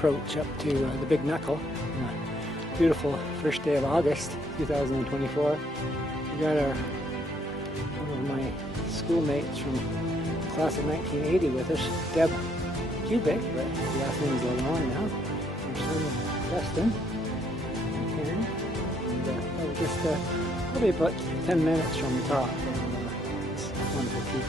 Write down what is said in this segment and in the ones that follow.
approach up to the Big Knuckle. Beautiful first day of August 2024. We got one of my schoolmates from class of 1980 with us, Deb Kubik, but the last name is Lalonde now. Her son Dustin and Karen. And we're just probably about 10 minutes from the top. It's wonderful peak.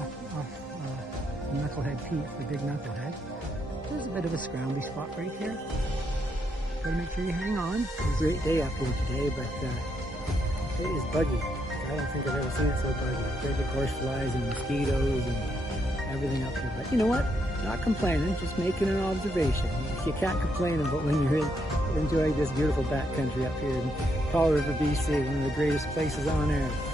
off Knucklehead Peak, the big Knucklehead. There's a bit of a scroungy spot right here. Gotta make sure you hang on. It's a great day up here today, but it is buggy. I don't think I've ever seen it so buggy. There's of course flies and mosquitoes and everything up here. But you know what? Not complaining, just making an observation. You can't complain about when you're enjoying this beautiful backcountry up here in Powell River, BC, one of the greatest places on earth.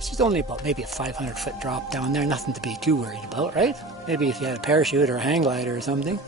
She's only about maybe a 500-foot drop down there, nothing to be too worried about, right? Maybe if you had a parachute or a hang glider or something.